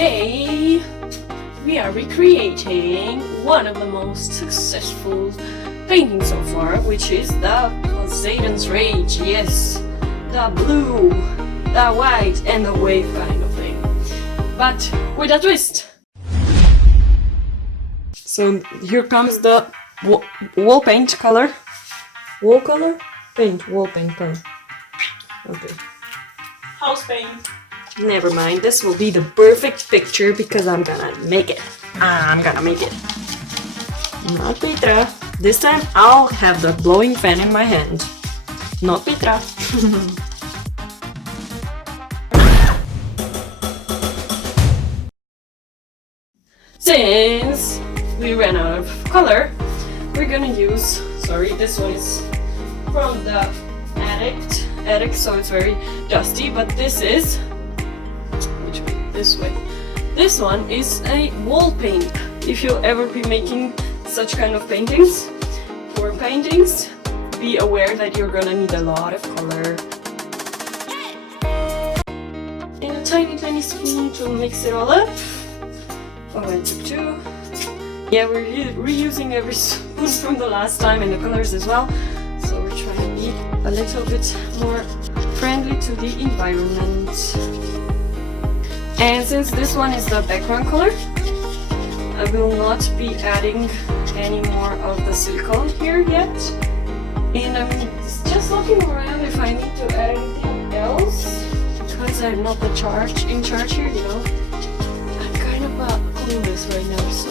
Today we are recreating one of the most successful paintings so far, which is the Poseidon's Rage. Yes, the blue, the white and the wave kind of thing, but with a twist. So here comes the wall paint color. Wall color? Paint, wall paint color. Okay. House paint. Never mind, this will be the perfect picture because I'm gonna make it. I'm gonna make it. Not Petra. This time I'll have the blowing fan in my hand. Not Petra. Since we ran out of color, we're gonna use, sorry, this one is from the attic, so it's very dusty, but this is, which way? This way. This one is a wall paint. If you'll ever be making such kind of paintings, for paintings, be aware that you're gonna need a lot of color. And a tiny spoon to mix it all up. Oh, I took two. Yeah, we're reusing every spoon from the last time and the colors as well. So we're trying to be a little bit more friendly to the environment. And since this one is the background color, I will not be adding any more of the silicone here yet. And I'm just looking around if I need to add anything else, because I'm not in charge here, you know. I'm kind of clueless right now, so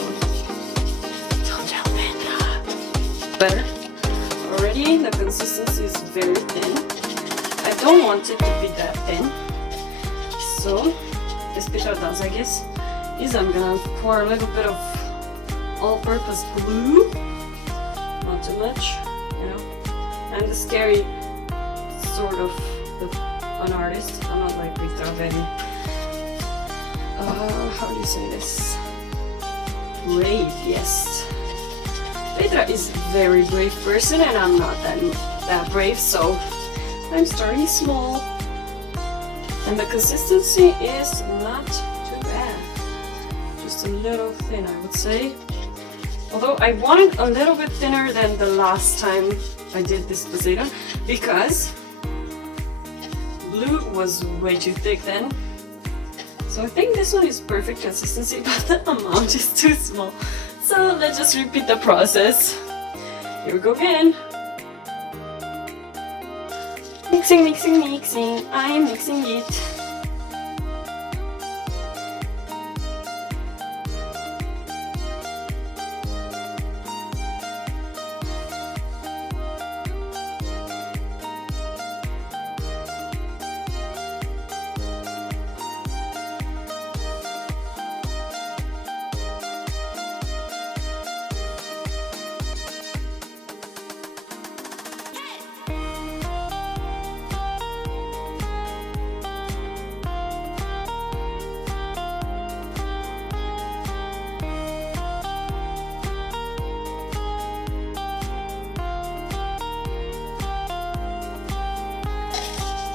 don't tell Petra. Better. Already, the consistency is very thin. I don't want it to be that thin. So, as Petra does, I guess, is I'm gonna pour a little bit of all-purpose glue. Not too much, you know. I'm the scary sort of an artist. I'm not like Petra, baby. How do you say this? Brave, yes. Petra is a very brave person and I'm not that brave, so I'm starting small. And the consistency is not too bad. Just a little thin, I would say. Although I wanted a little bit thinner than the last time I did this Poseidon, because blue was way too thick then. So I think this one is perfect consistency, but the amount is too small. So let's just repeat the process. Here we go again. Mixing. I am mixing it.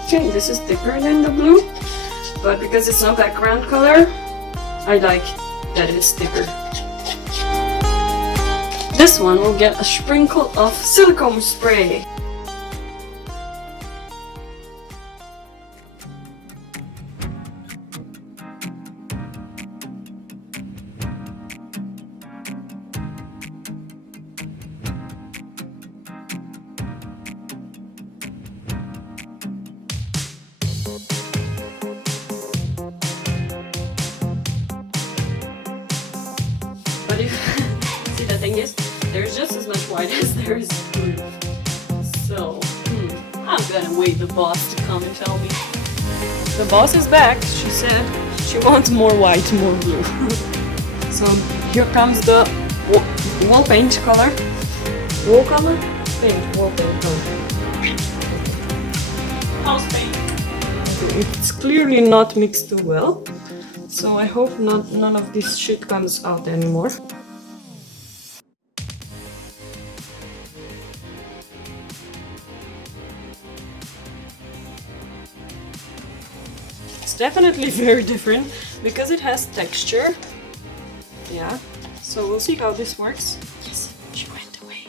Okay, this is thicker than the blue, but because it's not background color, I like that it's thicker. This one will get a sprinkle of silicone spray. But if see, the thing is, there's just as much white as there is blue. So, I'm gonna wait the boss to come and tell me. The boss is back. She said she wants more white, more blue. So here comes the wall paint color. Wall color? Paint, wall paint color. House paint. It's clearly not mixed too well. So I hope none of this shit comes out anymore. It's definitely very different because it has texture. Yeah, so we'll see how this works. Yes, she went away.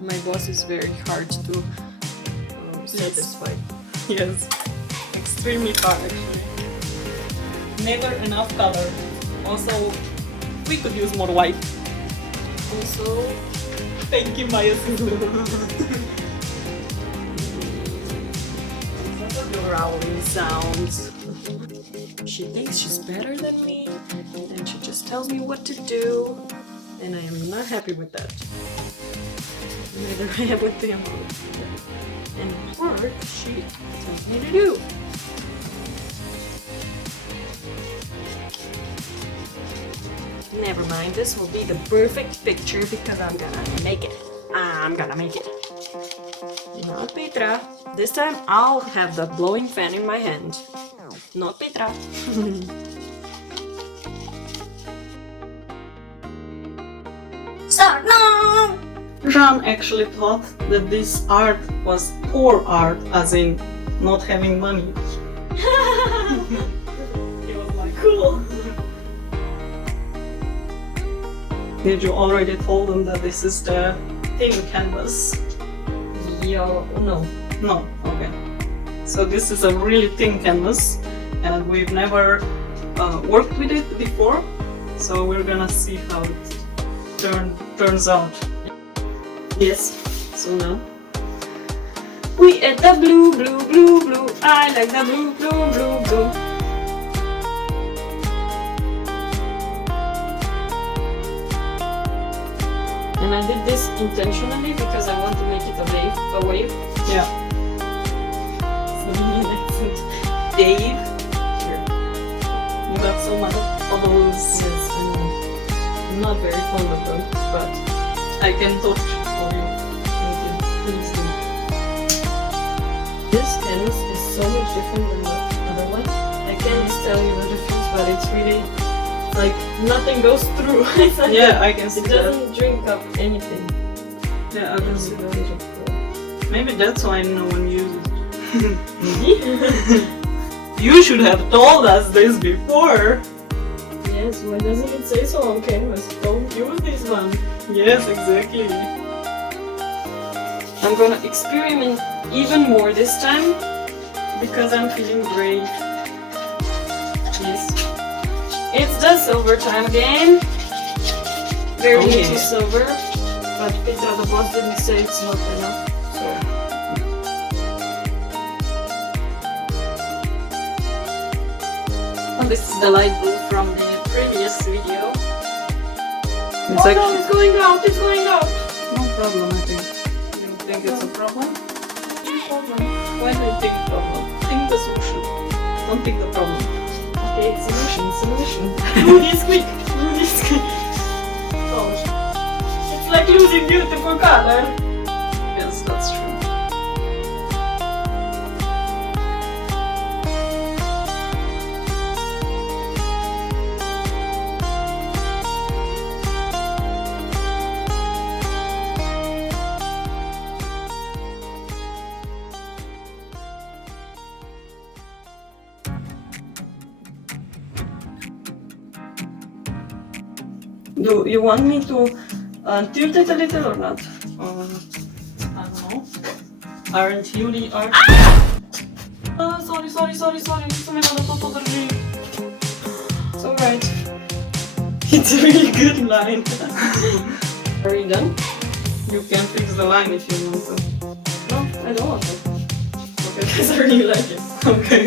My boss is very hard to satisfy. Yes. Extremely hard actually. Never enough color. Also, we could use more white. Also, Thank you, my assistant. lots of growling sounds. She thinks she's better than me, and she just tells me what to do, and I am not happy with that. Neither I am with the amount. And work she tells me to do. Never mind, this will be the perfect picture because I'm gonna make it. I'm gonna make it. Not Petra. This time I'll have the blowing fan in my hand. Not Petra. So long! Jean actually thought that this art was poor art, as in not having money. He was like, cool. Did you already told them that this is the thin canvas? Yo, no. No, okay. So this is a really thin canvas, and we've never worked with it before. So we're gonna see how it turns out. Yes. So now we add the blue, blue, blue, blue. I like the blue, blue, blue, blue. And I did this intentionally because I want to make it a wave. Yeah. Slovenian accent. Dave, Here. you got so much of those. Yes, I know. I'm not very fond of them, but I can touch for you. thank you. Please do. This canvas is so much different than the other one. I can't tell you the difference, but it's really like nothing goes through. It's like Yeah, I can see it that. doesn't drink up anything. Yeah, I can see that. that. Maybe that's why no one uses it. Maybe. You should have told us this before. Yes, why doesn't it say so on canvas? Don't use this one. Yes, exactly. I'm gonna experiment even more this time because I'm feeling great. Yes. It's the silver time again. Very Oh, little yeah. silver, but Petra the boss didn't say it's not enough. So And this is the light blue from the previous video. It's oh no, it's going out, it's going out. no problem, I think. You think it's a problem? No problem. Why do you think problem? Think the solution. Don't think the problem. Okay, solution. Do this quick, do this quick. Oh, it's like losing beautiful color. Yes, that's true. Do you want me to tilt it a little or not? I don't know. Aren't you the art? Sorry. Sorry, It's alright. It's a really good line. Are you done? You can fix the line if you want to. No, I don't want to. Okay. Because I really like it. Okay.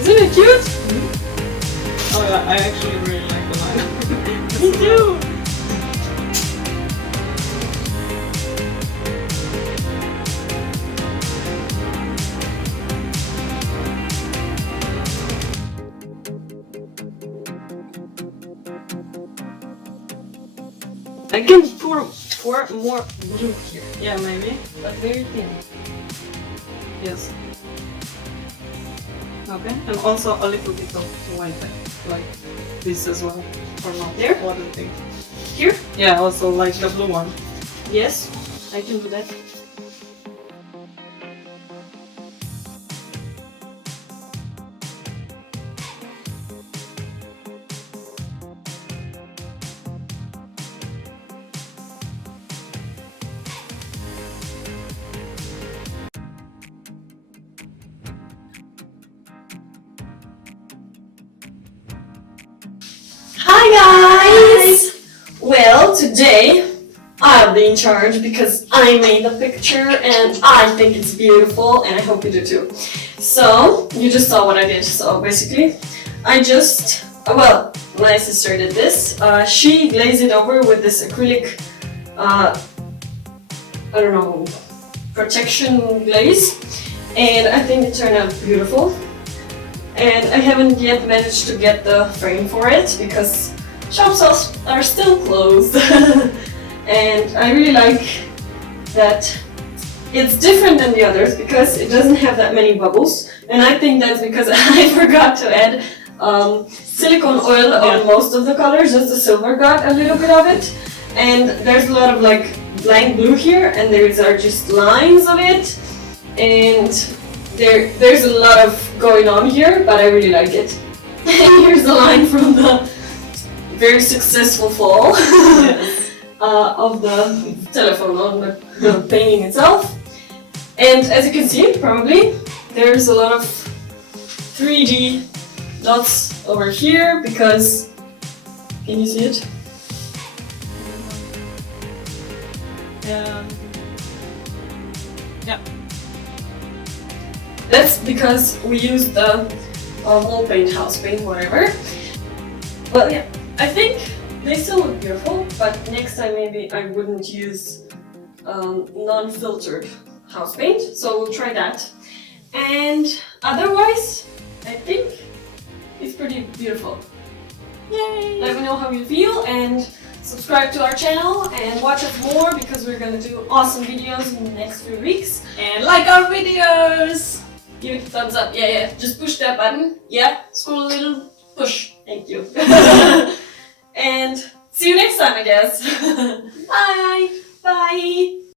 Isn't it cute? Oh yeah, I actually really like the line. Me too. I can pour more blue here, Yeah, maybe. but very thin. Yes. Okay, and also a little bit of white, like this as well, or not? There? What do you think? Here? Yeah, also like the blue one. Yes, I can do that. Hi guys! Well, today I'll be in charge because I made the picture and I think it's beautiful and I hope you do too. So, you just saw what I did. So basically, my sister did this. She glazed it over with this acrylic, protection glaze. And I think it turned out beautiful. And I haven't yet managed to get the frame for it because shops are still closed. And I really like that it's different than the others because it doesn't have that many bubbles. And I think that's because I forgot to add silicone oil on most of the colors, just the silver got a little bit of it. And there's a lot of like blank blue here and these are just lines of it. And there's a lot of going on here, but I really like it. And here's the line from the very successful fall of the telephone on the painting itself. And as you can see, probably, there's a lot of 3D dots over here because, can you see it? Yeah. That's because we used the wall paint, house paint, whatever. Well, yeah, I think they still look beautiful, but next time maybe I wouldn't use non-filtered house paint, so we'll try that. And otherwise, I think it's pretty beautiful. Yay! Let me know how you feel and subscribe to our channel and watch us more because we're gonna do awesome videos in the next few weeks. And like our videos! Give it a thumbs up. Yeah. Just push that button. Yeah. Scroll a little. Push. Thank you. And see you next time, I guess. Bye. Bye.